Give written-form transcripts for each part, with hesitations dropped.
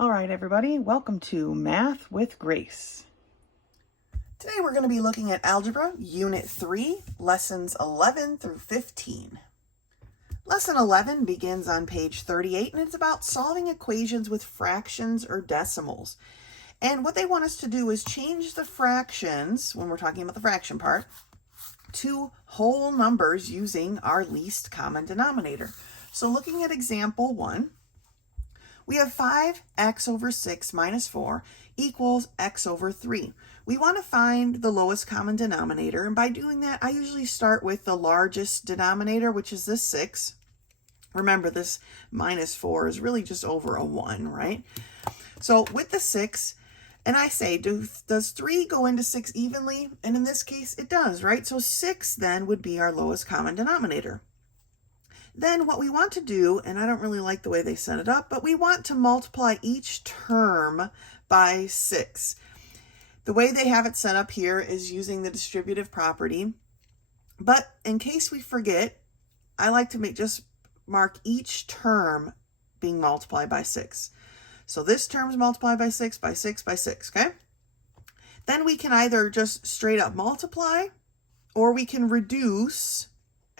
All right, everybody, welcome to Math with Grace. Today we're going to be looking at Algebra, Unit 3, Lessons 11 through 15. Lesson 11 begins on page 38, and it's about solving equations with fractions or decimals. And what they want us to do is change the fractions, when we're talking about the fraction part, to whole numbers using our least common denominator. So looking at example 1, we have 5x over 6 minus 4 equals x over 3. We want to find the lowest common denominator, and by doing that, I usually start with the largest denominator, which is this 6. Remember, this minus 4 is really just over a 1, right? So with the 6, and I say, does 3 go into 6 evenly? And in this case, it does, right? So 6 then would be our lowest common denominator. Then what we want to do, and I don't really like the way they set it up, but we want to multiply each term by 6. The way they have it set up here is using the distributive property. But in case we forget, I like to just mark each term being multiplied by 6. So this term is multiplied by 6, by 6, by 6, okay? Then we can either just straight up multiply, or we can reduce,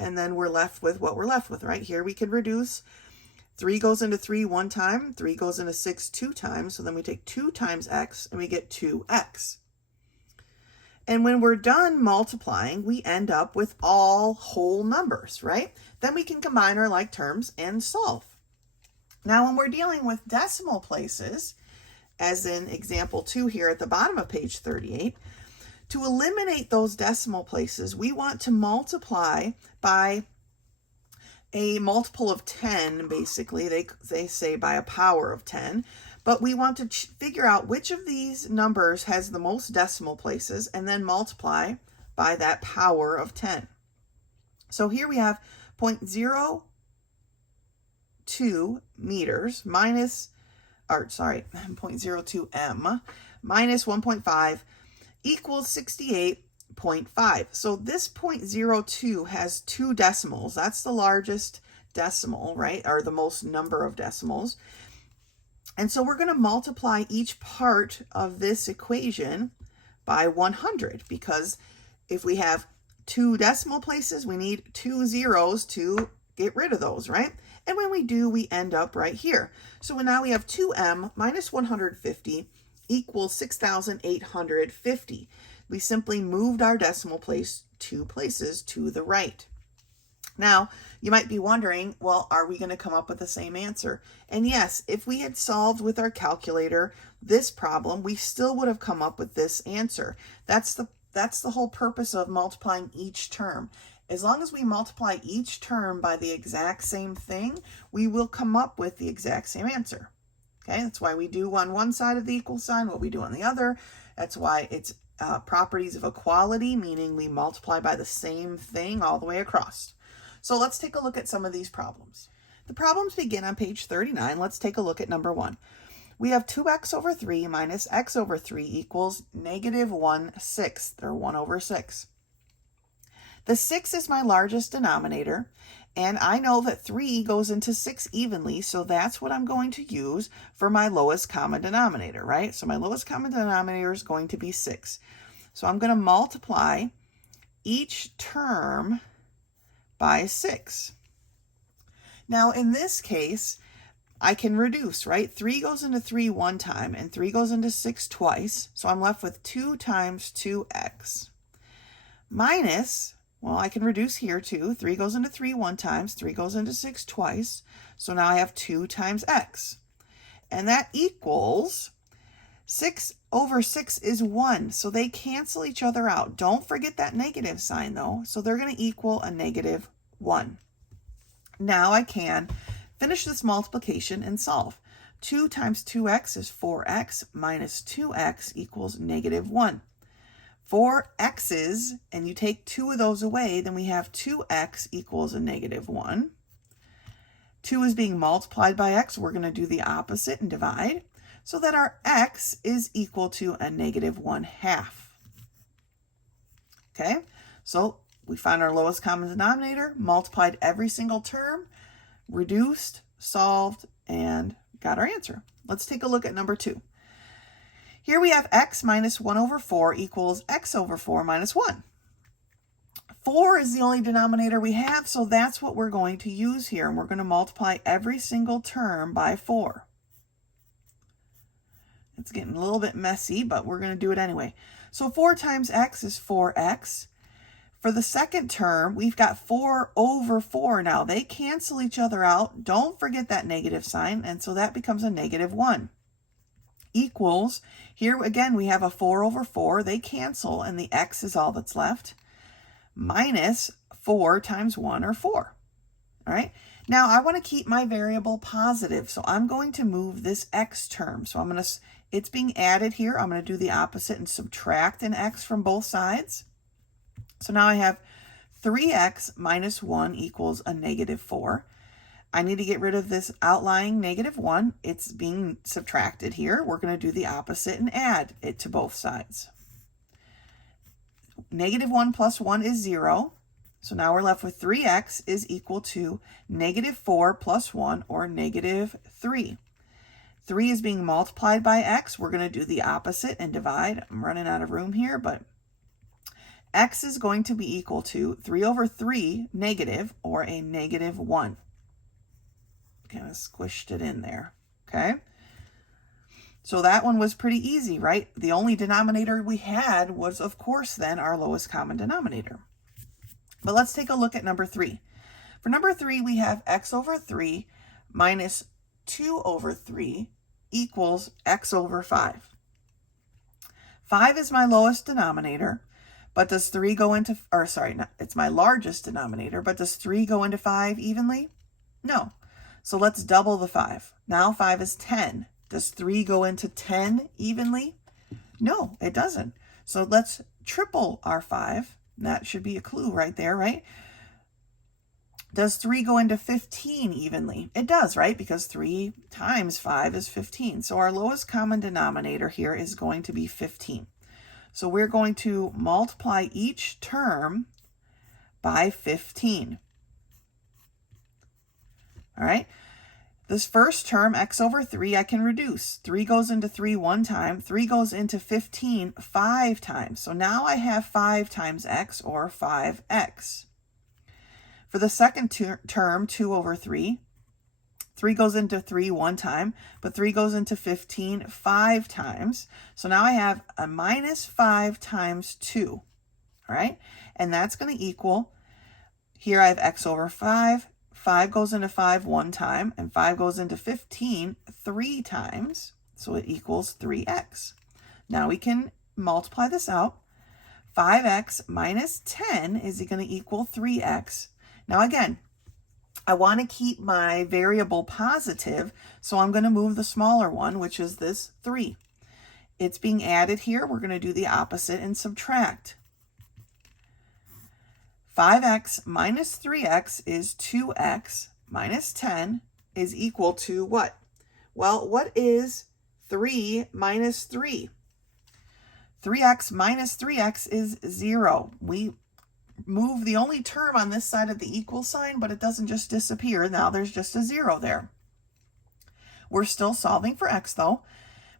and then we're left with what we're left with, right? Here we can reduce. 3 goes into 3 one time, 3 goes into 6 two times, so then we take 2 times x, and we get 2x. And when we're done multiplying, we end up with all whole numbers, right? Then we can combine our like terms and solve. Now, when we're dealing with decimal places, as in example 2 here at the bottom of page 38, to eliminate those decimal places, we want to multiply by a multiple of 10, basically. They say by a power of 10. But we want to figure out which of these numbers has the most decimal places and then multiply by that power of 10. So here we have 0.02 meters minus, 0.02 m minus 1.5 equals 68.5. So this 0.02 has 2 decimals. That's the largest decimal, right? Or the most number of decimals. And so we're going to multiply each part of this equation by 100, because if we have 2 decimal places, we need 2 zeros to get rid of those, right? And when we do, we end up right here. So now we have 2m minus 150 equals 6,850. We simply moved our decimal place 2 places to the right. Now, you might be wondering, well, are we going to come up with the same answer? And yes, if we had solved with our calculator this problem, we still would have come up with this answer. That's the whole purpose of multiplying each term. As long as we multiply each term by the exact same thing, we will come up with the exact same answer. Okay, that's why we do on one side of the equal sign what we do on the other. That's why it's properties of equality, meaning we multiply by the same thing all the way across. So let's take a look at some of these problems. The problems begin on page 39. Let's take a look at number 1. We have 2x over 3 minus x over 3 equals negative 1/6, or 1 over 6. The 6 is my largest denominator, and I know that 3 goes into 6 evenly, so that's what I'm going to use for my lowest common denominator, right? So my lowest common denominator is going to be 6. So I'm going to multiply each term by 6. Now, in this case, I can reduce, right? 3 goes into 3 one time, and 3 goes into 6 twice, so I'm left with 2 times 2x. Minus, well, I can reduce here too. 3 goes into 3 one time, 3 goes into 6 twice, so now I have 2 times x. And that equals 6 over 6 is 1, so they cancel each other out. Don't forget that negative sign, though, so they're going to equal a negative 1. Now I can finish this multiplication and solve. 2 times 2x is 4x minus 2x equals negative 1. 4 x's, and you take 2 of those away, then we have 2x equals a negative 1. 2 is being multiplied by x. We're going to do the opposite and divide, so that our x is equal to a negative 1/2. Okay, so we found our lowest common denominator, multiplied every single term, reduced, solved, and got our answer. Let's take a look at number 2. Here we have x minus 1 over 4 equals x over 4 minus 1. 4 is the only denominator we have, so that's what we're going to use here. And we're going to multiply every single term by 4. It's getting a little bit messy, but we're going to do it anyway. So 4 times x is 4x. For the second term, we've got 4 over 4 now. They cancel each other out. Don't forget that negative sign, and so that becomes a negative 1. Equals, here again we have a 4 over 4. They cancel, and the x is all that's left. Minus 4 times 1, or 4. All right. Now I want to keep my variable positive, so I'm going to move this x term. So I'm going to, it's being added here. I'm going to do the opposite and subtract an x from both sides. So now I have 3x minus 1 equals a negative 4. I need to get rid of this outlying negative 1. It's being subtracted here. We're going to do the opposite and add it to both sides. Negative 1 plus 1 is 0. So now we're left with 3x is equal to negative 4 plus 1, or negative 3. 3 is being multiplied by x. We're going to do the opposite and divide. I'm running out of room here, but x is going to be equal to 3 over 3 negative, or a negative 1. Kind of squished it in there, okay? So that one was pretty easy, right? The only denominator we had was, of course, then our lowest common denominator. But let's take a look at number 3. For number 3, we have x over 3 minus 2 over 3 equals x over 5. 5 is my lowest denominator, but does 3 go into, or sorry, no, it's my largest denominator, but does 3 go into 5 evenly? No. So let's double the 5. Now 5 is 10. Does 3 go into 10 evenly? No, it doesn't. So let's triple our 5. That should be a clue right there, right? Does 3 go into 15 evenly? It does, right? Because 3 times 5 is 15. So our lowest common denominator here is going to be 15. So we're going to multiply each term by 15. All right. This first term, x over 3, I can reduce. 3 goes into 3 one time. 3 goes into 15 5 times. So now I have 5 times x, or 5x. For the second term, 2 over 3, 3 goes into 3 one time, but 3 goes into 15 5 times. So now I have a minus 5 times 2. All right? And that's going to equal, here I have x over 5. 5 goes into 5 one time, and 5 goes into 15 3 times, so it equals 3x. Now we can multiply this out. 5x minus 10 is going to equal 3x. Now again, I want to keep my variable positive, so I'm going to move the smaller one, which is this 3. It's being added here. We're going to do the opposite and subtract. 5x minus 3x is 2x minus 10 is equal to what? Well, what is 3 minus 3? 3x minus 3x is 0. We move the only term on this side of the equal sign, but it doesn't just disappear. Now there's just a 0 there. We're still solving for x, though.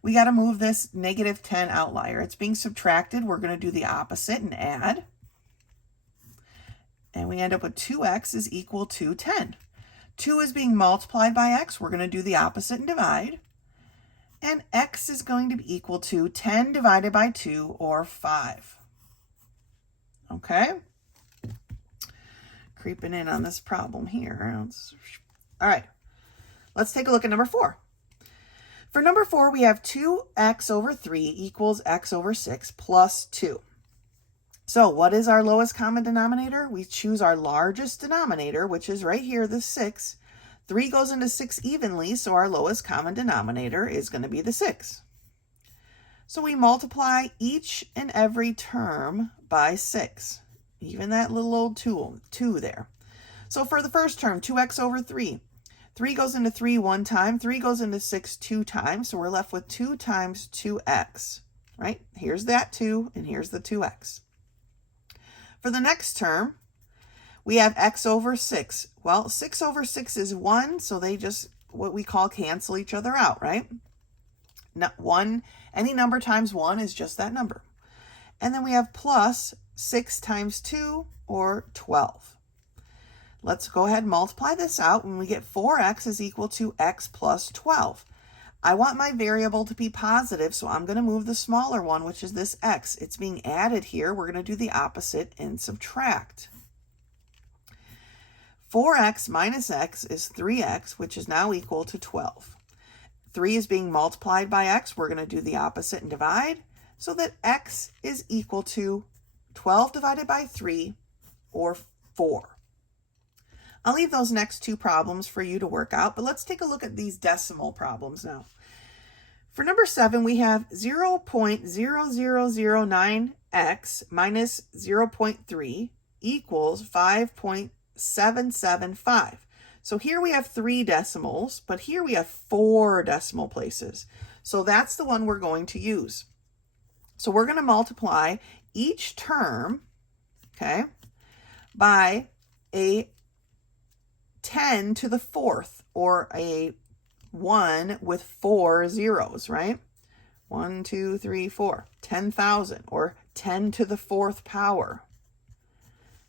We got to move this negative 10 outlier. It's being subtracted. We're going to do the opposite and add. And we end up with 2x is equal to 10. 2 is being multiplied by x. We're going to do the opposite and divide. And x is going to be equal to 10 divided by 2, or 5. Okay? Creeping in on this problem here. All right. Let's take a look at number 4. For number 4, we have 2x over 3 equals x over 6 plus 2. So what is our lowest common denominator? We choose our largest denominator, which is right here, the 6. 3 goes into 6 evenly, so our lowest common denominator is going to be the 6. So we multiply each and every term by 6, even that little old 2 there. So for the first term, 2x over 3. 3 goes into 3 one time, 3 goes into 6 2 times, so we're left with 2 times 2x, right? Here's that 2, and here's the 2x. For the next term, we have x over 6. Well, 6 over 6 is 1, so they just what we call cancel each other out, right? Any number times 1 is just that number. And then we have plus 6 times 2, or 12. Let's go ahead and multiply this out. When we get 4x is equal to x plus 12. I want my variable to be positive, so I'm going to move the smaller one, which is this x. It's being added here. We're going to do the opposite and subtract. 4x minus x is 3x, which is now equal to 12. 3 is being multiplied by x. We're going to do the opposite and divide, so that x is equal to 12 divided by 3, or 4. I'll leave those next two problems for you to work out, but let's take a look at these decimal problems now. For number 7, we have 0.0009x minus 0.3 equals 5.775. So here we have 3 decimals, but here we have 4 decimal places. So that's the one we're going to use. So we're going to multiply each term, okay, by a 10 to the 4th, or a 1 with 4 zeros, right? 1, 2, 3, 4. 10,000, or 10 to the 4th power.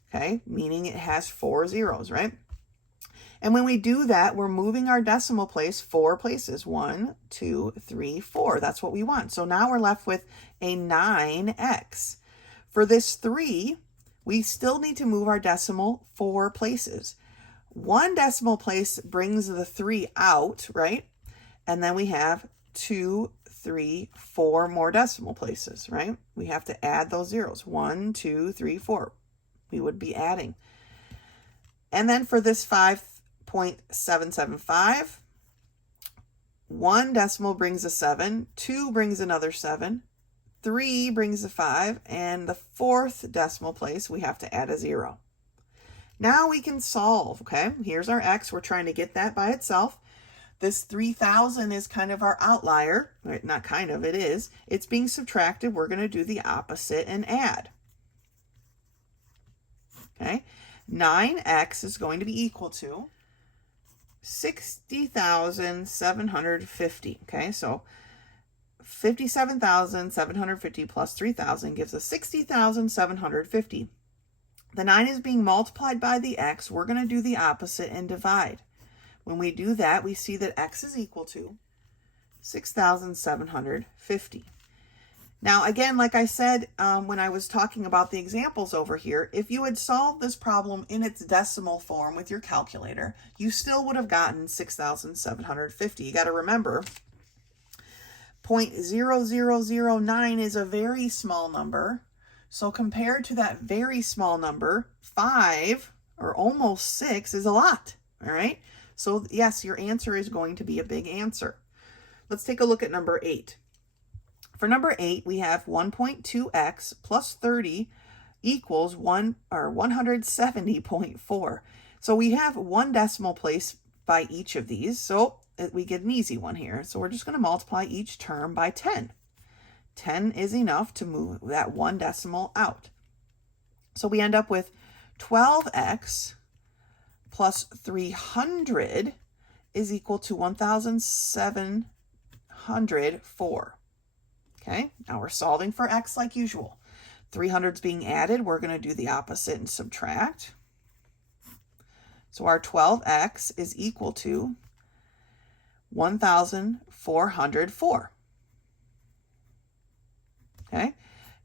Okay, meaning it has 4 zeros, right? And when we do that, we're moving our decimal place 4 places. 1, 2, 3, 4. That's what we want. So now we're left with a 9x. For this 3, we still need to move our decimal 4 places. 1 decimal place brings the 3 out, right? And then we have 2, 3, 4 more decimal places, right? We have to add those zeros. 1, 2, 3, 4. We would be adding. And then for this 5.775, 1 decimal brings a 7, 2 brings another 7, 3 brings a 5, and the 4th decimal place, we have to add a 0. Now we can solve, okay? Here's our x. We're trying to get that by itself. This 3,000 is kind of our outlier. Right? Not kind of, it is. It's being subtracted. We're going to do the opposite and add. Okay? 9x is going to be equal to 60,750. Okay, so 57,750 plus 3,000 gives us 60,750. The 9 is being multiplied by the x. We're going to do the opposite and divide. When we do that, we see that x is equal to 6,750. Now, again, like I said when I was talking about the examples over here, if you had solved this problem in its decimal form with your calculator, you still would have gotten 6,750. You got to remember, 0.0009 is a very small number. So compared to that very small number, 5 or almost 6 is a lot, all right? So yes, your answer is going to be a big answer. Let's take a look at number 8. For number 8, we have 1.2x plus 30 equals 170.4. So we have 1 decimal place by each of these, so we get an easy one here. So we're just going to multiply each term by 10. 10 is enough to move that 1 decimal out. So we end up with 12x plus 300 is equal to 1,704. Okay, now we're solving for x like usual. 300 is being added. We're going to do the opposite and subtract. So our 12x is equal to 1,404. Okay,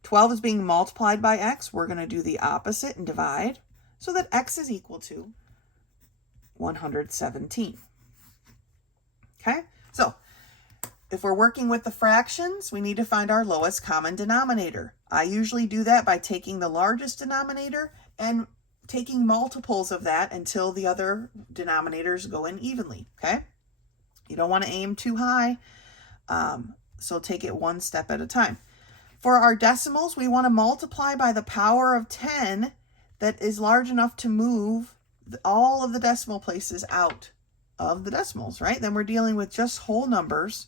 12 is being multiplied by x. We're going to do the opposite and divide so that x is equal to 117. Okay, so if we're working with the fractions, we need to find our lowest common denominator. I usually do that by taking the largest denominator and taking multiples of that until the other denominators go in evenly, okay? You don't want to aim too high, so take it one step at a time. For our decimals, we want to multiply by the power of 10 that is large enough to move all of the decimal places out of the decimals, right? Then we're dealing with just whole numbers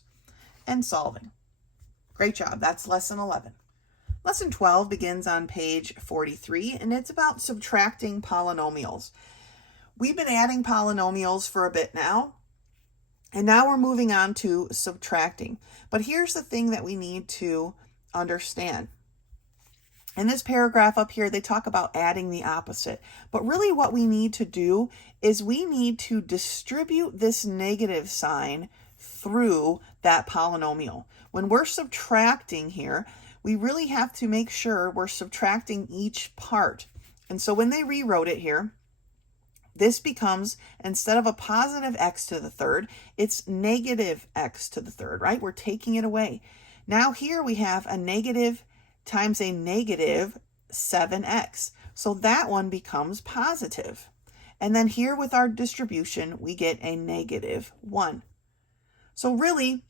and solving. Great job. That's lesson 11. Lesson 12 begins on page 43, and it's about subtracting polynomials. We've been adding polynomials for a bit now, And now we're moving on to subtracting. But here's the thing that we need to understand. In this paragraph up here, they talk about adding the opposite. But really what we need to do is we need to distribute this negative sign through that polynomial. When we're subtracting here, we really have to make sure we're subtracting each part. And so when they rewrote it here, this becomes, instead of a positive x to the third, it's negative x to the third, right? We're taking it away. Now here we have a negative times a negative 7x. So that one becomes positive. And then here with our distribution, we get a negative 1. So really,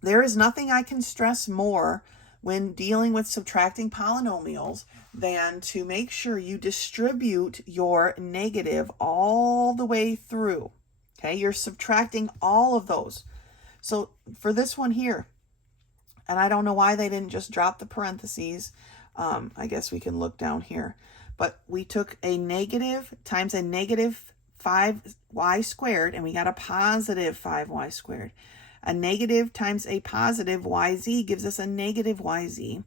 there is nothing I can stress more when dealing with subtracting polynomials than to make sure you distribute your negative all the way through. Okay, you're subtracting all of those. So for this one here, and I don't know why they didn't just drop the parentheses. I guess we can look down here. But we took a negative times a negative 5y squared, and we got a positive 5y squared. A negative times a positive yz gives us a negative yz.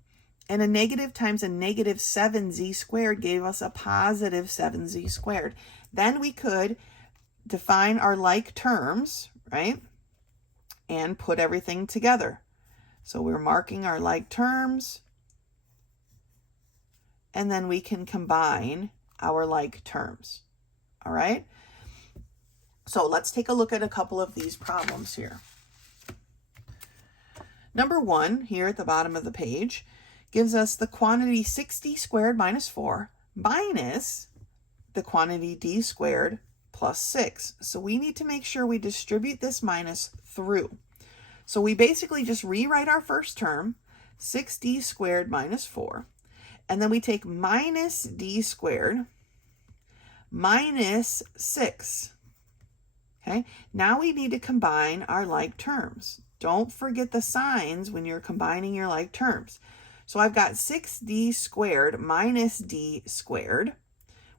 And a negative times a negative 7z squared gave us a positive 7z squared. Then we could define our like terms, right? And put everything together. So we're marking our like terms, and then we can combine our like terms. All right? So let's take a look at a couple of these problems here. Number 1, here at the bottom of the page, gives us the quantity 6d squared minus 4 minus the quantity d squared plus 6. So we need to make sure we distribute this minus through. So we basically just rewrite our first term, 6d squared minus 4, and then we take minus d squared minus 6. Okay, now we need to combine our like terms. Don't forget the signs when you're combining your like terms. So I've got 6d squared minus d squared,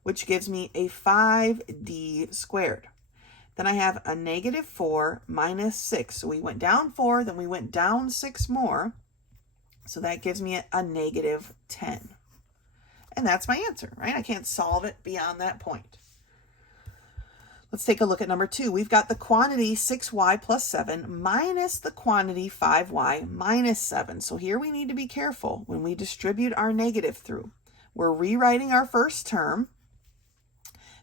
which gives me a 5d squared. Then I have a negative 4 minus 6. So we went down 4, then we went down 6 more. So that gives me a negative 10. And that's my answer, right? I can't solve it beyond that point. Let's take a look at number 2. We've got the quantity 6y plus 7 minus the quantity 5y minus 7. So here we need to be careful when we distribute our negative through. We're rewriting our first term.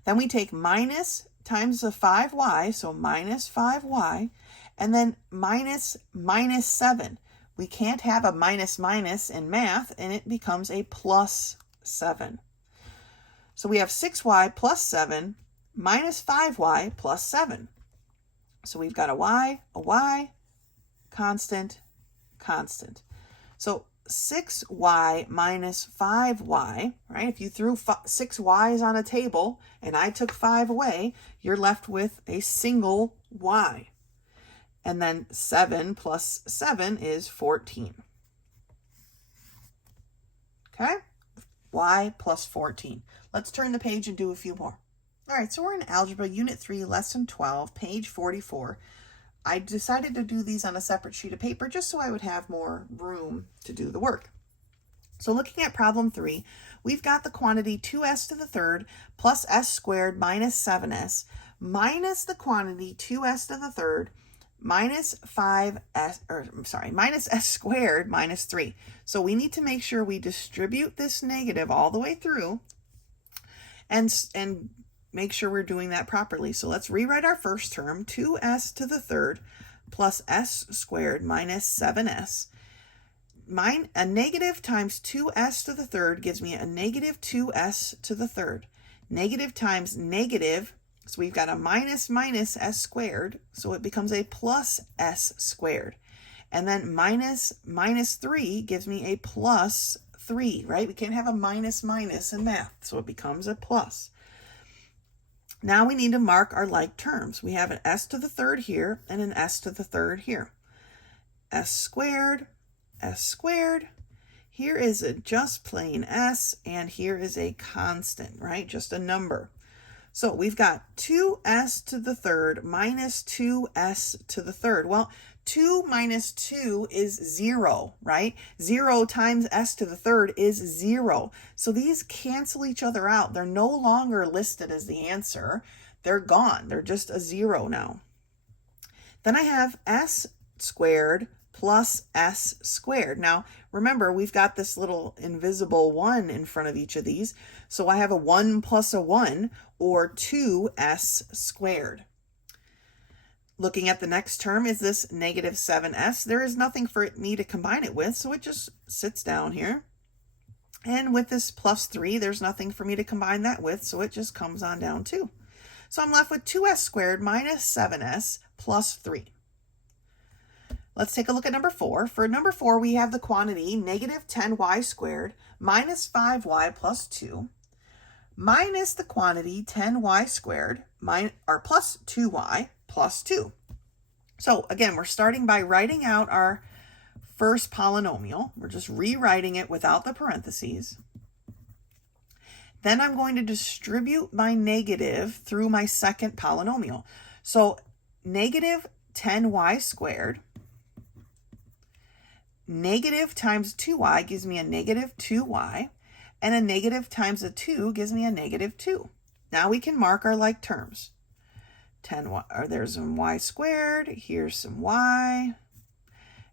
Then we take minus times the 5y, so minus 5y, and then minus 7. We can't have a minus in math, and it becomes a plus 7. So we have 6y plus 7 minus 5y plus 7. So we've got a y, constant, constant. So 6y minus 5y, right? If you threw 6 y's on a table and I took 5 away, you're left with a single y. And then 7 plus 7 is 14. Okay? Y plus 14. Let's turn the page and do a few more. All right, so we're in Algebra Unit 3, Lesson 12, page 44. I decided to do these on a separate sheet of paper just so I would have more room to do the work. So looking at problem 3, we've got the quantity 2s to the third plus s squared minus 7s minus the quantity 2s to the third minus minus s squared minus 3. So we need to make sure we distribute this negative all the way through and make sure we're doing that properly. So let's rewrite our first term, 2s to the third plus s squared minus 7s. A negative times 2s to the third gives me a negative 2s to the third. Negative times negative, so we've got a minus s squared, so it becomes a plus s squared. And then minus 3 gives me a plus 3, right? We can't have a minus in math, so it becomes a plus. Now we need to mark our like terms. We have an s to the third here and an s to the third here. S squared. Here is a just plain s, and here is a constant, right? Just a number. So we've got 2s to the third minus 2s to the third. Well, 2 minus 2 is 0, right? 0 times s to the third is 0. So these cancel each other out. They're no longer listed as the answer. They're gone. They're just a 0 now. Then I have s squared plus s squared. Now, remember, we've got this little invisible 1 in front of each of these. So I have a 1 plus a 1, or 2s squared. Looking at the next term, is this negative 7s? There is nothing for me to combine it with, so it just sits down here. And with this plus 3, there's nothing for me to combine that with, so it just comes on down too. So I'm left with 2s squared minus 7s plus 3. Let's take a look at number 4. For number 4, we have the quantity negative 10y squared minus 5y plus 2 minus the quantity 10y squared plus 2y plus 2. So again, we're starting by writing out our first polynomial. We're just rewriting it without the parentheses. Then I'm going to distribute my negative through my second polynomial. So negative 10y squared, negative times 2y gives me a negative 2y, and a negative times a 2 gives me a negative 2. Now we can mark our like terms. 10y, or there's some y squared, here's some y,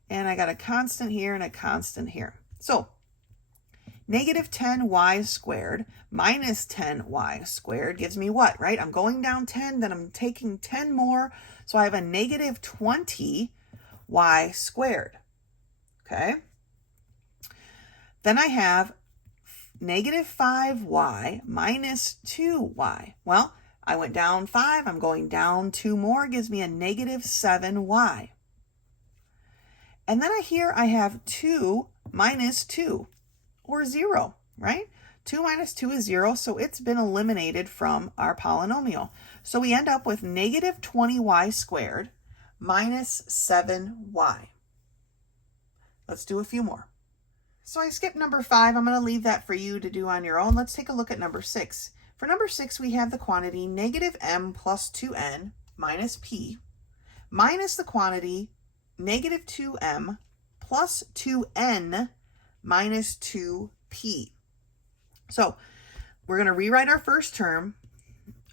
and I got a constant here and a constant here. So negative 10y squared minus 10y squared gives me what, right? I'm going down 10, then I'm taking 10 more, so I have a negative 20y squared. Okay? Then I have negative 5y minus 2y. Well, I went down 5, I'm going down 2 more, gives me a negative 7y. And then here I have 2 minus 2, or 0, right? 2 minus 2 is 0, so it's been eliminated from our polynomial. So we end up with negative 20y squared minus 7y. Let's do a few more. So I skipped number 5. I'm going to leave that for you to do on your own. Let's take a look at number 6. For number 6, we have the quantity negative m plus 2n minus p minus the quantity negative 2m plus 2n minus 2p. So we're going to rewrite our first term,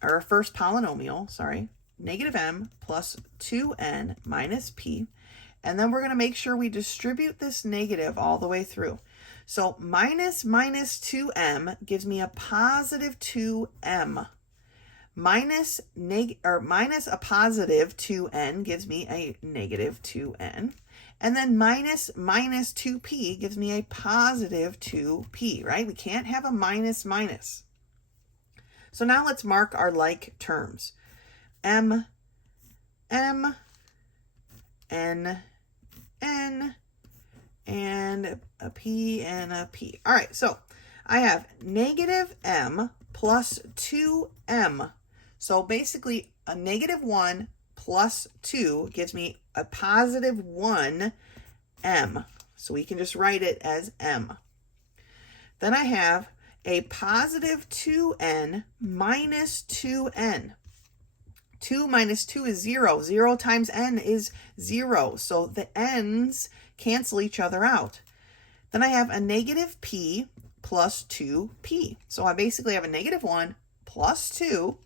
or our first polynomial, sorry, negative m plus 2n minus p. And then we're going to make sure we distribute this negative all the way through. So minus 2m gives me a positive 2m. Minus a positive 2n gives me a negative 2n. And then minus 2p gives me a positive 2p, right? We can't have a minus. So now let's mark our like terms. M, n, and a p and a p. All right, so I have negative m plus 2m. So basically a negative 1 plus 2 gives me a positive 1m. So we can just write it as m. Then I have a positive 2n minus 2n. 2 minus 2 is 0. 0 times n is 0. So the n's cancel each other out. Then I have a negative p plus 2p. So I basically have a negative 1 plus 2,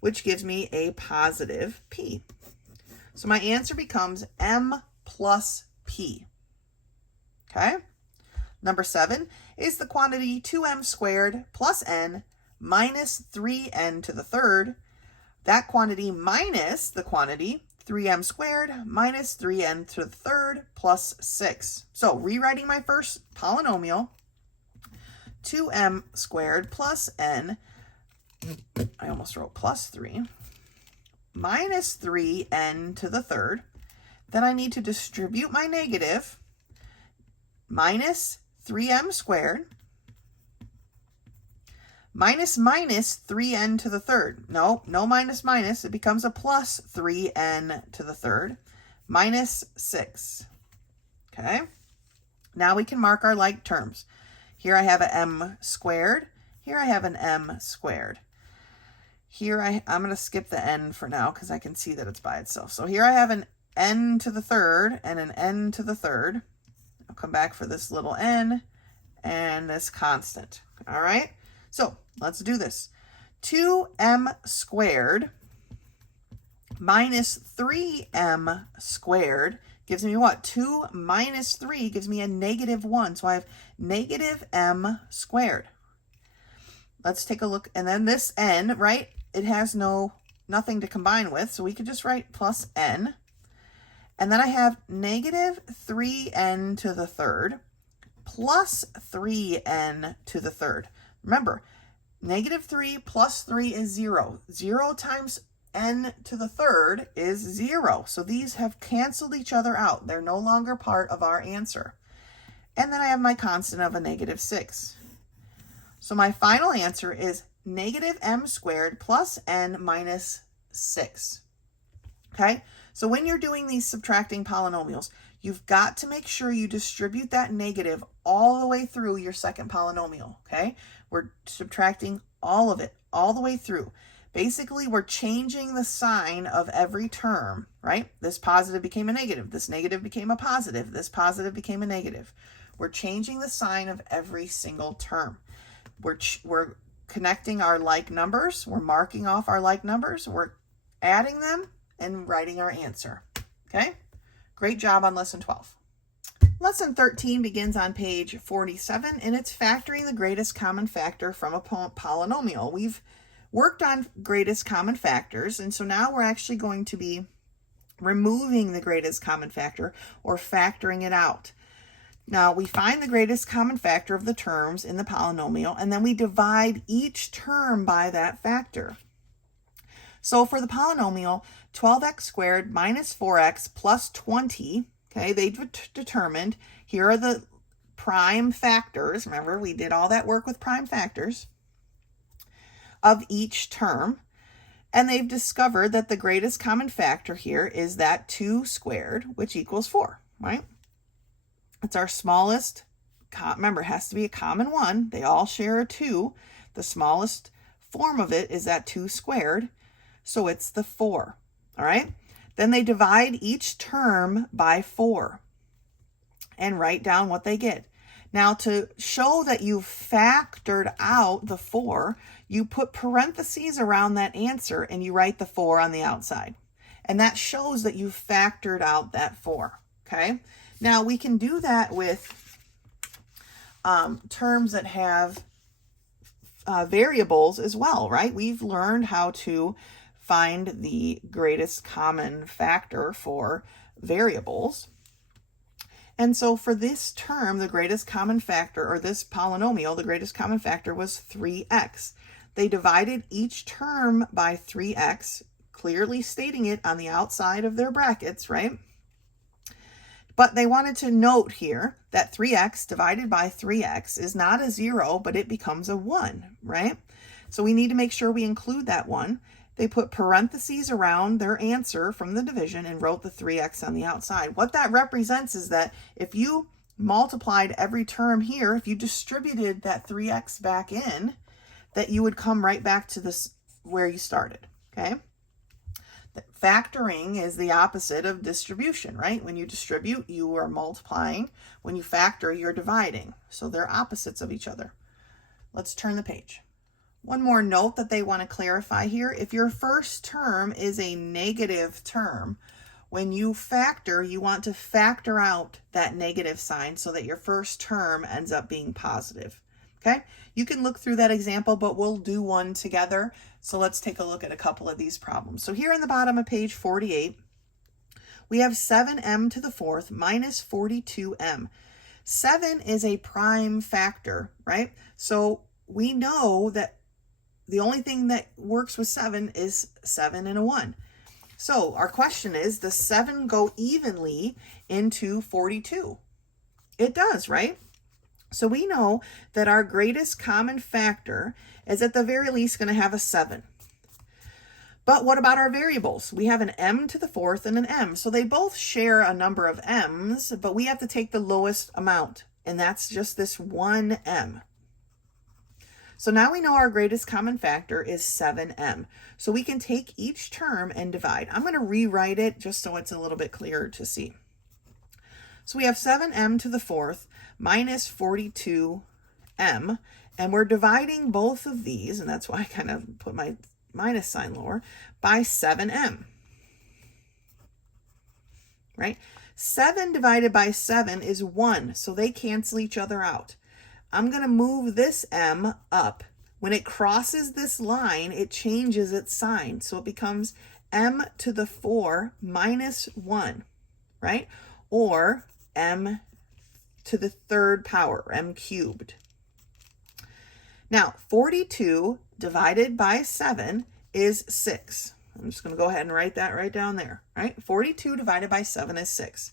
which gives me a positive p. So my answer becomes m plus p. Okay? Number 7 is the quantity 2m squared plus n minus 3n to the third. That quantity minus the quantity 3m squared minus 3n to the third plus 6. So rewriting my first polynomial, 2m squared plus n, I almost wrote plus 3, minus 3n to the third. Then I need to distribute my negative, minus 3m squared, minus 3n to the third. No minus. It becomes a plus 3n to the third, minus 6. Okay? Now we can mark our like terms. Here I have an m squared. Here I have an m squared. here I'm going to skip the n for now because I can see that it's by itself. So here I have an n to the third and an n to the third. I'll come back for this little n and this constant. All right, so let's do this. 2m squared minus 3m squared gives me what? 2 minus 3 gives me a -1. So I have negative m squared. Let's take a look. And then this n, right? It has nothing to combine with. So we could just write plus n. And then I have negative 3n to the third plus 3n to the third. Remember, negative 3 plus 3 is 0. 0 times n to the third is 0. So these have canceled each other out. They're no longer part of our answer. And then I have my constant of a -6. So my final answer is negative m squared plus n minus 6. Okay? So when you're doing these subtracting polynomials, you've got to make sure you distribute that negative all the way through your second polynomial. Okay? We're subtracting all of it, all the way through. Basically, we're changing the sign of every term, right? This positive became a negative. This negative became a positive. This positive became a negative. We're changing the sign of every single term. We're connecting our like numbers. We're marking off our like numbers. We're adding them and writing our answer. Okay? Great job on lesson 12. Lesson 13 begins on page 47, and it's factoring the greatest common factor from a polynomial. We've worked on greatest common factors, and so now we're actually going to be removing the greatest common factor or factoring it out. Now, we find the greatest common factor of the terms in the polynomial, and then we divide each term by that factor. So for the polynomial, 12x squared minus 4x plus 20, okay, they've determined, here are the prime factors. Remember, we did all that work with prime factors of each term, and they've discovered that the greatest common factor here is that 2 squared, which equals 4, right? It's our smallest, remember, it has to be a common one. They all share a 2. The smallest form of it is that 2 squared, so it's the 4, all right? Then they divide each term by 4 and write down what they get. Now, to show that you factored out the 4, you put parentheses around that answer and you write the 4 on the outside. And that shows that you factored out that 4, okay? Now, we can do that with terms that have variables as well, right? We've learned how to find the greatest common factor for variables. And so for this term, the greatest common factor, or this polynomial, the greatest common factor was 3x. They divided each term by 3x, clearly stating it on the outside of their brackets, right? But they wanted to note here that 3x divided by 3x is not a 0, but it becomes a 1, right? So we need to make sure we include that 1. They put parentheses around their answer from the division and wrote the 3x on the outside. What that represents is that if you multiplied every term here, if you distributed that 3x back in, that you would come right back to this where you started, okay? Factoring is the opposite of distribution, right? When you distribute, you are multiplying. When you factor, you're dividing. So they're opposites of each other. Let's turn the page. One more note that they want to clarify here. If your first term is a negative term, when you factor, you want to factor out that negative sign so that your first term ends up being positive. Okay? You can look through that example, but we'll do one together. So let's take a look at a couple of these problems. So here in the bottom of page 48, we have 7m to the fourth minus 42m. 7 is a prime factor, right? So we know that the only thing that works with 7 is 7 and a 1. So our question is, does 7 go evenly into 42? It does, right? So we know that our greatest common factor is at the very least going to have a 7. But what about our variables? We have an m to the fourth and an m. So they both share a number of m's, but we have to take the lowest amount, and that's just this one m. So now we know our greatest common factor is 7m. So we can take each term and divide. I'm going to rewrite it just so it's a little bit clearer to see. So we have 7m to the fourth minus 42m, and we're dividing both of these, and that's why I kind of put my minus sign lower, by 7m, right? 7 divided by 7 is 1, so they cancel each other out. I'm going to move this m up. When it crosses this line, it changes its sign, so it becomes m to the 4 minus 1, right? Or m to the third power, m cubed. Now, 42 divided by 7 is 6. I'm just going to go ahead and write that right down there, right? 42 divided by 7 is 6.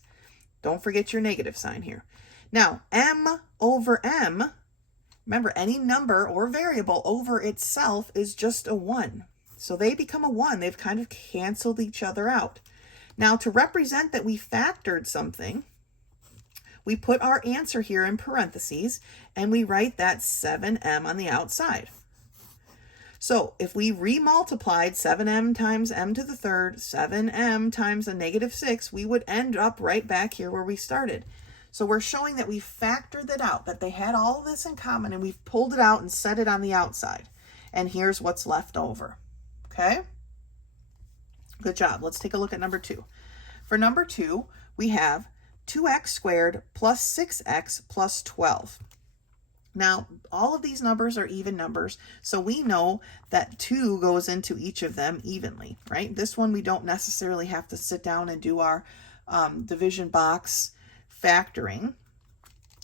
Don't forget your negative sign here. Now, m over m, remember, any number or variable over itself is just a 1. So they become a 1. They've kind of canceled each other out. Now, to represent that we factored something, we put our answer here in parentheses, and we write that 7m on the outside. So if we remultiplied 7m times m to the third, 7m times a negative 6, we would end up right back here where we started. So we're showing that we factored that out, that they had all of this in common, and we've pulled it out and set it on the outside. And here's what's left over. Okay? Good job. Let's take a look at number 2. For number 2, we have 2x squared plus 6x plus 12. Now, all of these numbers are even numbers, so we know that 2 goes into each of them evenly, right? This one we don't necessarily have to sit down and do our division box factoring,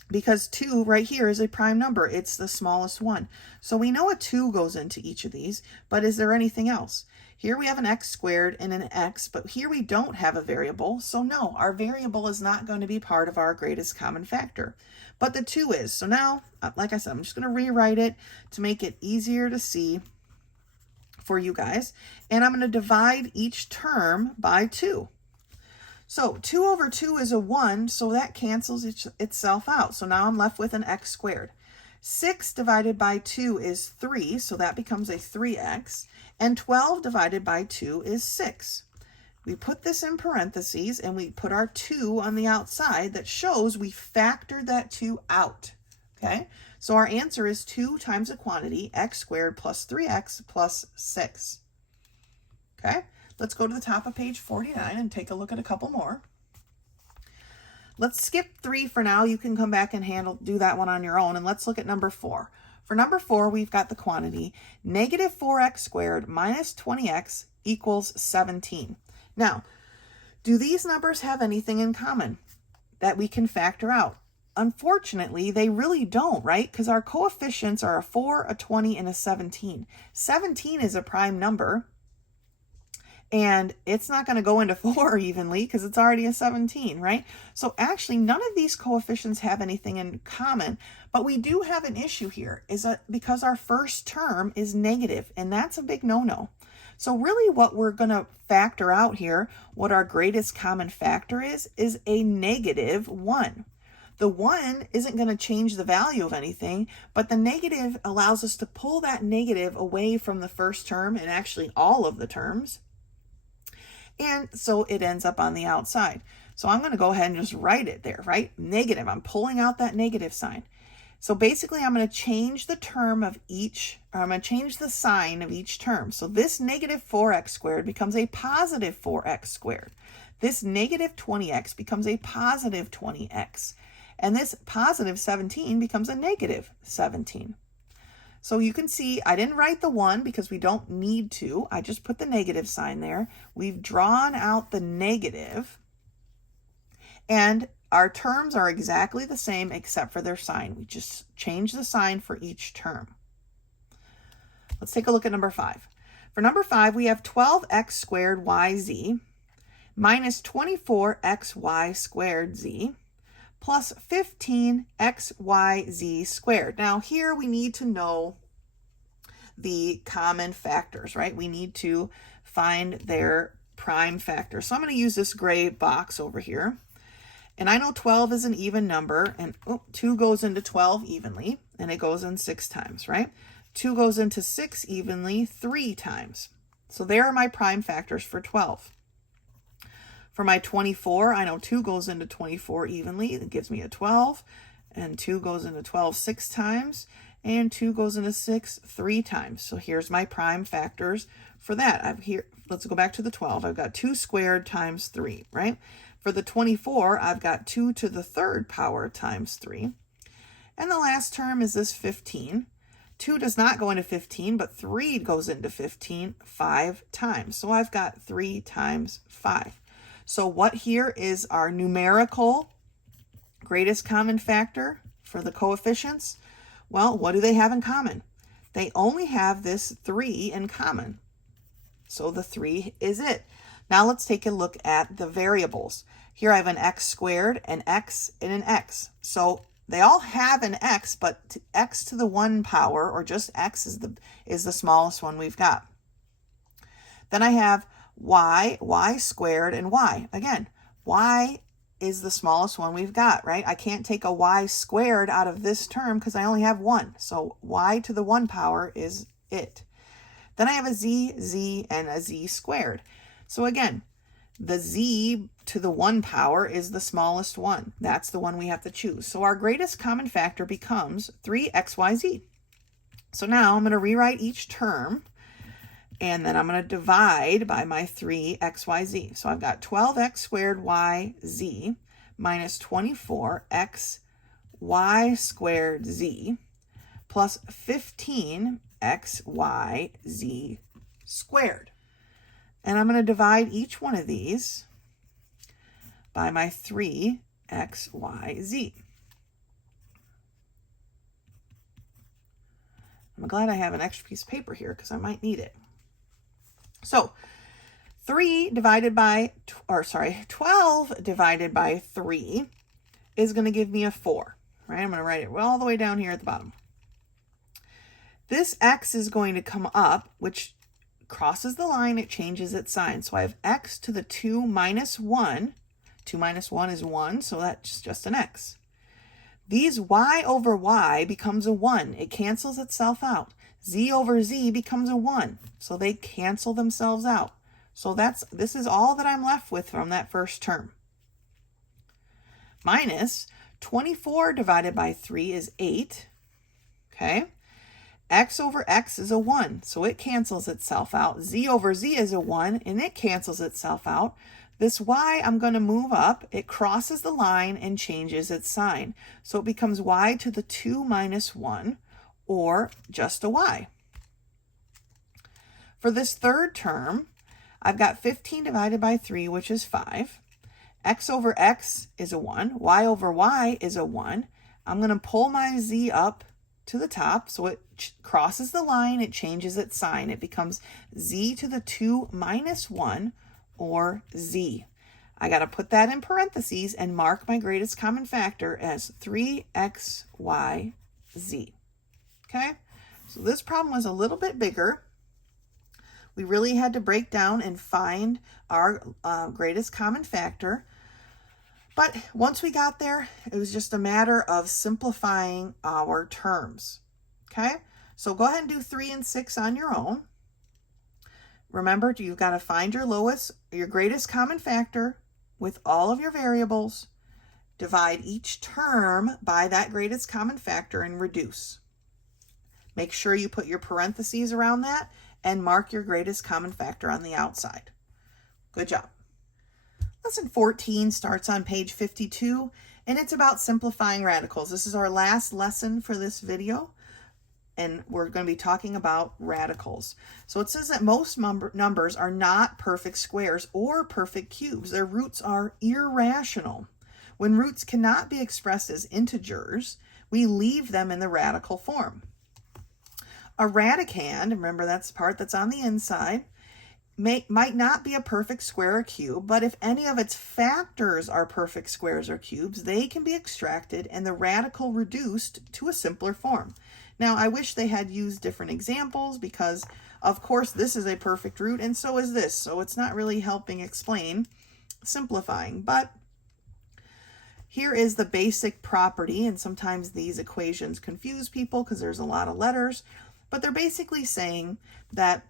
because 2 right here is a prime number. It's the smallest one. So we know a 2 goes into each of these, but is there anything else? Here we have an x squared and an x, but here we don't have a variable, so no, our variable is not going to be part of our greatest common factor. But the 2 is. So now, like I said, I'm just going to rewrite it to make it easier to see for you guys. And I'm going to divide each term by 2. So 2 over 2 is a 1, so that cancels itself out. So now I'm left with an x squared. 6 divided by 2 is 3, so that becomes a 3x. And 12 divided by 2 is 6. We put this in parentheses and we put our 2 on the outside. That shows we factored that 2 out. Okay, so our answer is 2 times the quantity x squared plus 3x plus 6. Okay, let's go to the top of page 49 and take a look at a couple more. Let's skip 3 for now. You can come back and do that one on your own. And let's look at number 4. For number 4, we've got the quantity negative 4x squared minus 20x equals 17. Now, do these numbers have anything in common that we can factor out? Unfortunately, they really don't, right? Because our coefficients are a 4, a 20, and a 17. 17 is a prime number, and it's not going to go into 4 evenly because it's already a 17, right? So actually, none of these coefficients have anything in common, but we do have an issue here, because our first term is negative, and that's a big no-no. So really what we're going to factor out here, what our greatest common factor is a negative 1. The 1 isn't going to change the value of anything, but the negative allows us to pull that negative away from the first term and actually all of the terms. And so it ends up on the outside. So I'm going to go ahead and just write it there, right? Negative. I'm pulling out that negative sign. So basically, I'm going to change the term of each, or I'm going to change the sign of each term. So this negative 4x squared becomes a positive 4x squared. This negative 20x becomes a positive 20x. And this positive 17 becomes a negative 17. So you can see I didn't write the 1 because we don't need to. I just put the negative sign there. We've drawn out the negative, and our terms are exactly the same except for their sign. We just change the sign for each term. Let's take a look at number 5. For number 5, we have 12x squared yz minus 24xy squared z plus 15xyz squared. Now here we need to know the common factors, right? We need to find their prime factor. So I'm going to use this gray box over here. And I know 12 is an even number, and 2 goes into 12 evenly, and it goes in 6 times, right? 2 goes into 6 evenly 3 times. So there are my prime factors for 12. For my 24, I know 2 goes into 24 evenly. It gives me a 12. And 2 goes into 12 6 times. And 2 goes into 6 3 times. So here's my prime factors for that. Let's go back to the 12. I've got 2 squared times 3, right? For the 24, I've got 2 to the 3rd power times 3. And the last term is this 15. 2 does not go into 15, but 3 goes into 15 5 times. So I've got 3 times 5. So what here is our numerical greatest common factor for the coefficients? Well, what do they have in common? They only have this 3 in common. So the 3 is it. Now let's take a look at the variables. Here I have an x squared, an x, and an x. So they all have an x, but x to the 1 power, or just x, is the smallest one we've got. Then I have y squared, and y. Again, y is the smallest one we've got, right? I can't take a y squared out of this term because I only have 1. So y to the 1 power is it. Then I have a z, and a z squared. So again, the z to the 1 power is the smallest one. That's the one we have to choose. So our greatest common factor becomes 3xyz. So now I'm going to rewrite each term, and then I'm going to divide by my 3xyz. So I've got 12x squared yz minus 24x y squared z plus 15x y z squared. And I'm going to divide each one of these by my 3x, y, z. I'm glad I have an extra piece of paper here because I might need it. So 12 divided by 3 is going to give me a 4, right? I'm going to write it all the way down here at the bottom. This x is going to come up, which crosses the line, it changes its sign. So I have x to the 2 minus 1. 2 minus 1 is 1, so that's just an x. These y over y becomes a 1. It cancels itself out. Z over z becomes a 1, so they cancel themselves out. So this is all that I'm left with from that first term. Minus 24 divided by 3 is 8, okay? X over x is a 1, so it cancels itself out. Z over z is a 1, and it cancels itself out. This y, I'm going to move up. It crosses the line and changes its sign. So it becomes y to the 2 minus 1, or just a y. For this third term, I've got 15 divided by 3, which is 5. X over x is a 1. Y over y is a 1. I'm going to pull my z up to the top, so it crosses the line, it changes its sign. It becomes z to the 2 minus 1, or z. I got to put that in parentheses and mark my greatest common factor as 3xyz. Okay, so this problem was a little bit bigger. We really had to break down and find our greatest common factor. But once we got there, it was just a matter of simplifying our terms. Okay, so go ahead and do 3 and 6 on your own. Remember, you've got to find your greatest common factor with all of your variables, divide each term by that greatest common factor, and reduce. Make sure you put your parentheses around that and mark your greatest common factor on the outside. Good job. Lesson 14 starts on page 52, and it's about simplifying radicals. This is our last lesson for this video, and we're going to be talking about radicals. So it says that most numbers are not perfect squares or perfect cubes. Their roots are irrational. When roots cannot be expressed as integers, we leave them in the radical form. A radicand, remember that's the part that's on the inside, might not be a perfect square or cube, but if any of its factors are perfect squares or cubes, they can be extracted and the radical reduced to a simpler form. Now, I wish they had used different examples because, of course, this is a perfect root and so is this, so it's not really helping explain simplifying, but here is the basic property, and sometimes these equations confuse people because there's a lot of letters. but they're basically saying that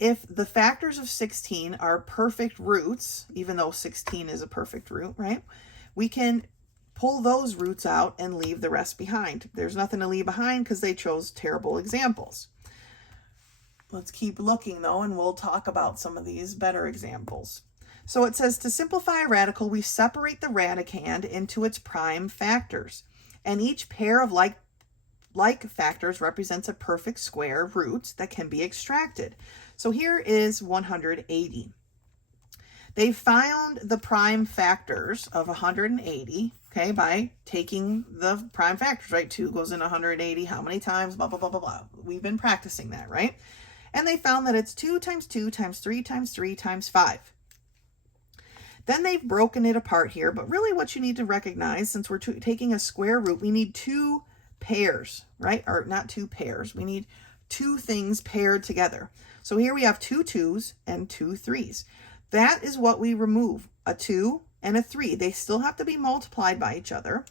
if the factors of 16 are perfect roots, even though 16 is a perfect root, right? We can pull those roots out and leave the rest behind. There's nothing to leave behind because they chose terrible examples. Let's keep looking though, and we'll talk about some of these better examples. So it says to simplify a radical, we separate the radicand into its prime factors, and each pair of like factors represents a perfect square root that can be extracted. So here is 180. They found the prime factors of 180, okay, by taking the prime factors, right? 2 goes in 180, how many times, blah, blah, blah, blah, blah. We've been practicing that, right? And they found that it's 2 times 2 times 3 times 3 times 5. Then they've broken it apart here, but really what you need to recognize, since we're taking a square root, we need 2 pairs, right? Or not 2 pairs, we need 2 things paired together. So here we have 2 2s and 2 3s. That is what we remove, a 2 and a 3. They still have to be multiplied by each other.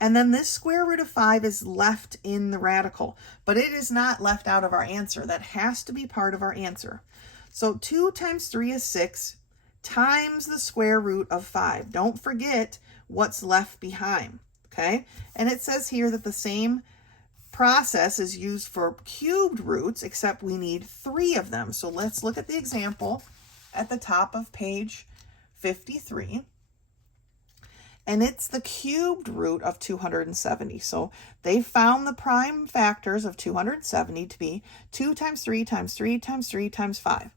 And then this square root of 5 is left in the radical, but it is not left out of our answer. That has to be part of our answer. So 2 times 3 is 6 times the square root of 5. Don't forget what's left behind, okay? And it says here that the same process is used for cubed roots, except we need 3 of them. So let's look at the example at the top of page 53. And it's the cubed root of 270. So they found the prime factors of 270 to be 2 times 3 times 3 times 3 times 5.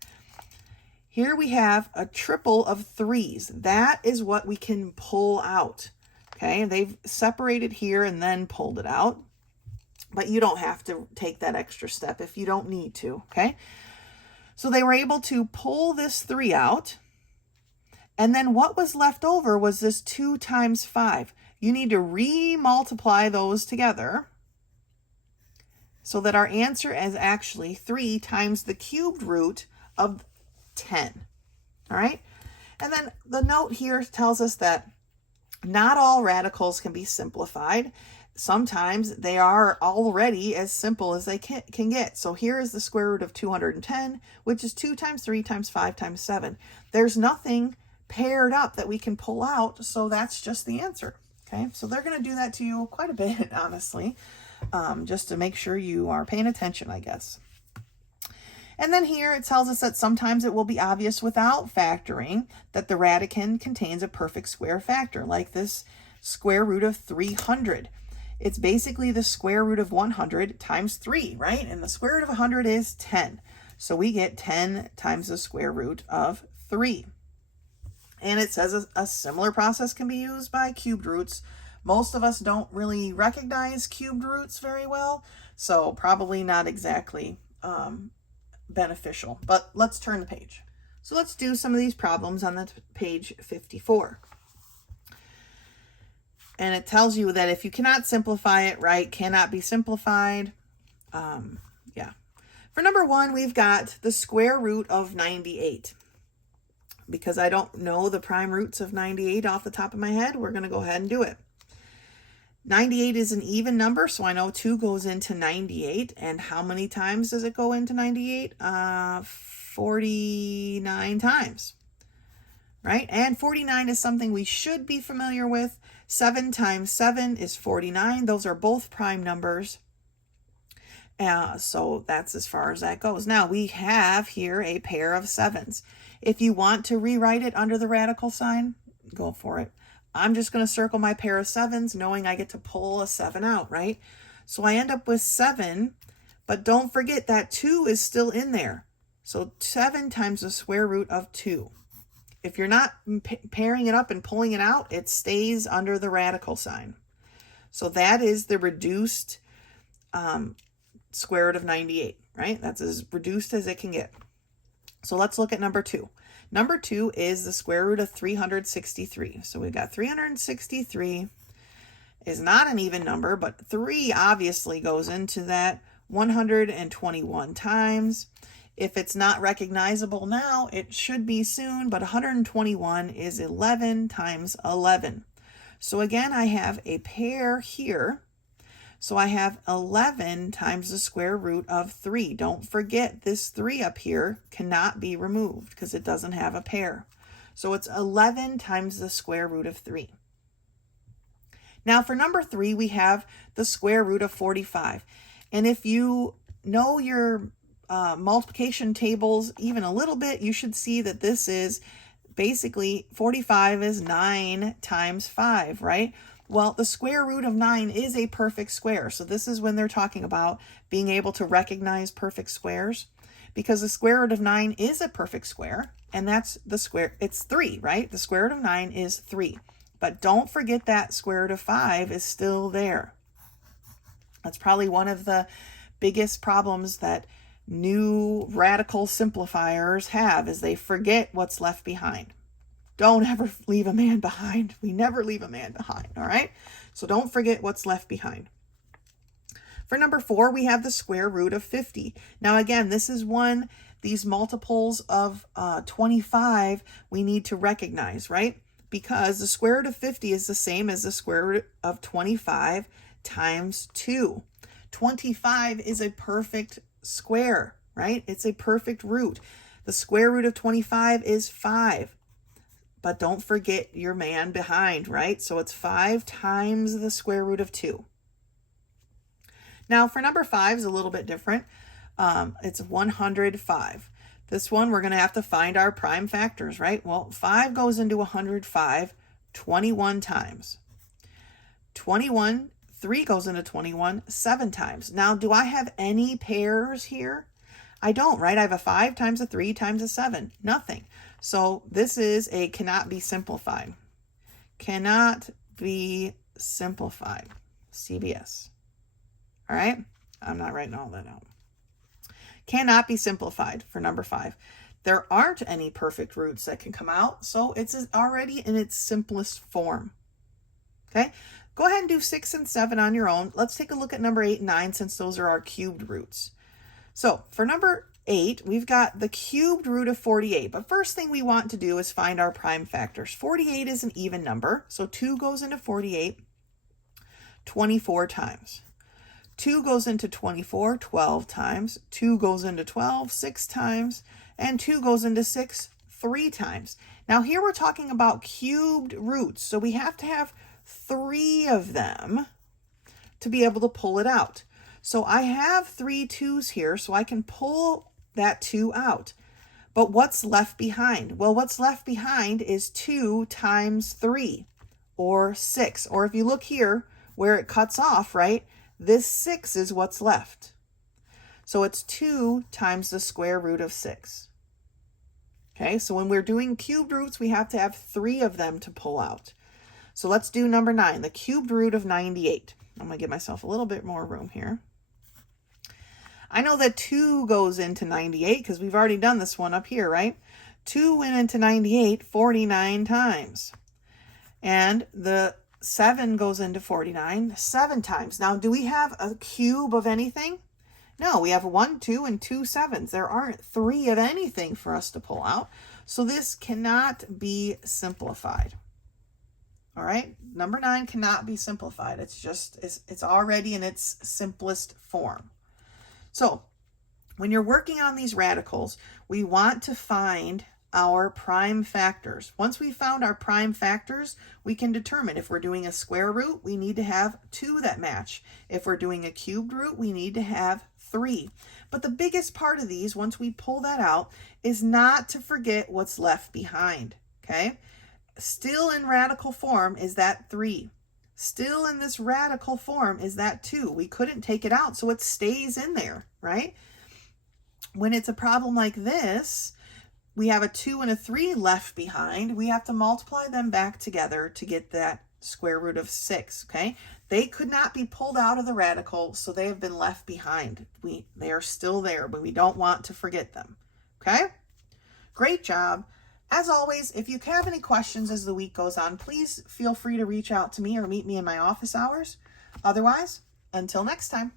Here we have a triple of 3s. That is what we can pull out. Okay, and they've separated here and then pulled it out. But you don't have to take that extra step if you don't need to, okay? So they were able to pull this 3 out. And then what was left over was this 2 times 5. You need to re-multiply those together so that our answer is actually 3 times the cubed root of 10. All right? And then the note here tells us that not all radicals can be simplified. Sometimes they are already as simple as they can get. So here is the square root of 210, which is 2 times 3 times 5 times 7. There's nothing paired up that we can pull out, so that's just the answer. Okay, so they're going to do that to you quite a bit, honestly, just to make sure you are paying attention, I guess. And then here it tells us that sometimes it will be obvious without factoring that the radicand contains a perfect square factor, like this square root of 300. It's basically the square root of 100 times 3, right? And the square root of 100 is 10. So we get 10 times the square root of 3. And it says a similar process can be used by cubed roots. Most of us don't really recognize cubed roots very well, so probably not exactly beneficial. But let's turn the page. So let's do some of these problems on the page 54. And it tells you that if you cannot simplify it, right, cannot be simplified. Yeah. For number 1, we've got the square root of 98. Because I don't know the prime roots of 98 off the top of my head, we're going to go ahead and do it. 98 is an even number, so I know 2 goes into 98. And how many times does it go into 98? 49 times, right? And 49 is something we should be familiar with. 7 times 7 is 49. Those are both prime numbers. So that's as far as that goes. Now we have here a pair of 7s. If you want to rewrite it under the radical sign, go for it. I'm just going to circle my pair of 7s, knowing I get to pull a 7 out, right? So I end up with 7, but don't forget that 2 is still in there. So 7 times the square root of 2. If you're not pairing it up and pulling it out, it stays under the radical sign. So that is the reduced square root of 98, right? That's as reduced as it can get. So let's look at number 2. Number 2 is the square root of 363. So we've got 363 is not an even number, but 3 obviously goes into that 121 times. If it's not recognizable now, it should be soon, but 121 is 11 times 11. So again, I have a pair here. So I have 11 times the square root of 3. Don't forget this 3 up here cannot be removed because it doesn't have a pair. So it's 11 times the square root of 3. Now for number 3, we have the square root of 45. And if you know your multiplication tables even a little bit, you should see that this is basically 45 is 9 times 5, right? Well, the square root of 9 is a perfect square. So this is when they're talking about being able to recognize perfect squares, because the square root of 9 is a perfect square, and that's the square, it's 3, right? The square root of 9 is 3. But don't forget that square root of 5 is still there. That's probably one of the biggest problems that new radical simplifiers have, is they forget what's left behind. Don't ever leave a man behind. We never leave a man behind, all right? So don't forget what's left behind. For number 4, we have the square root of 50. Now again, this is one, these multiples of 25 we need to recognize, right? Because the square root of 50 is the same as the square root of 25 times 2. 25 is a perfect square, right? It's a perfect root. The square root of 25 is 5. But don't forget your man behind, right? So it's 5 times the square root of 2. Now for number 5 is a little bit different. It's 105. This one, we're going to have to find our prime factors, right? Well, 5 goes into 105 21 times. 3 goes into 21 7 times. Now, do I have any pairs here? I don't, right? I have a 5 times a 3 times a 7. Nothing. So this is a cannot be simplified. Cannot be simplified. CBS. All right? I'm not writing all that out. Cannot be simplified for number 5. There aren't any perfect roots that can come out, so it's already in its simplest form. Okay? Go ahead and do 6 and 7 on your own. Let's take a look at number 8 and 9, since those are our cubed roots. So for number 8, we've got the cubed root of 48. But first thing we want to do is find our prime factors. 48 is an even number, so 2 goes into 48 24 times. 2 goes into 24 12 times. 2 goes into 12 6 times. And 2 goes into 6 3 times. Now here we're talking about cubed roots, so we have to have 3 of them to be able to pull it out. So I have 3 2's here, so I can pull that 2 out. But what's left behind? Well, what's left behind is 2 times 3, or 6. Or if you look here where it cuts off, right, this 6 is what's left. So it's 2 times the square root of 6. Okay, so when we're doing cubed roots, we have to have 3 of them to pull out. So let's do number 9, the cubed root of 98. I'm going to give myself a little bit more room here. I know that 2 goes into 98 because we've already done this one up here, right? 2 went into 98 49 times. And the 7 goes into 49 7 times. Now, do we have a cube of anything? No, we have 1, 2, and 2 7s. There aren't 3 of anything for us to pull out. So this cannot be simplified. All right, number 9 cannot be simplified. It's already in its simplest form. So when you're working on these radicals, we want to find our prime factors. Once we found our prime factors, we can determine if we're doing a square root, we need to have 2 that match. If we're doing a cubed root, we need to have 3. But the biggest part of these, once we pull that out, is not to forget what's left behind, okay? Still in radical form is that 3. Still in this radical form is that 2. We couldn't take it out, so it stays in there, right? When it's a problem like this, we have a 2 and a 3 left behind. We have to multiply them back together to get that square root of 6, okay? They could not be pulled out of the radical, so they have been left behind. They are still there, but we don't want to forget them, okay? Great job. As always, if you have any questions as the week goes on, please feel free to reach out to me or meet me in my office hours. Otherwise, until next time.